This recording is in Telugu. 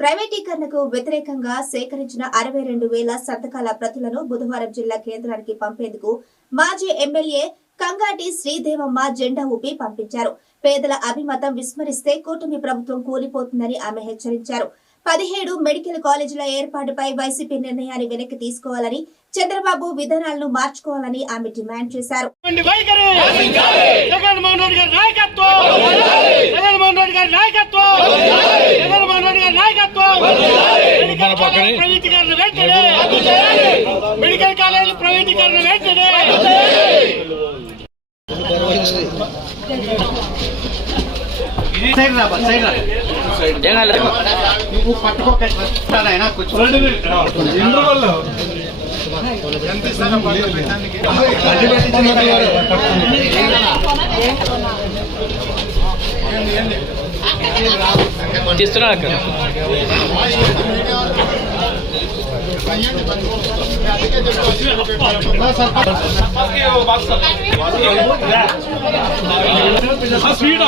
ప్రైవేటీకరణకు వ్యతిరేకంగా సేకరించిన 62,000 సంతకాల ప్రతులను బుధవారం జిల్లా కేంద్రానికి పంపేందుకు మాజీ ఎమ్మెల్యే కంగాటి శ్రీదేవమ్మ జెండా ఊపి పంపించారు. పేదల అభిమతం విస్మరిస్తే కూటమి ప్రభుత్వం కూలిపోతుందని ఆమె హెచ్చరించారు. 17 మెడికల్ కాలేజీల ఏర్పాటుపై వైసీపీ నిర్ణయాన్ని వెనక్కి తీసుకోవాలని, చంద్రబాబు విధానాలను మార్చుకోవాలని ఆమె డిమాండ్ చేశారు. మెడికల్ కాలేజీల ప్రైవేటీకరణ వెంటనే నువ్వు పట్టుకోకైనా తీస్తున్నా అక్కడ స్వీట్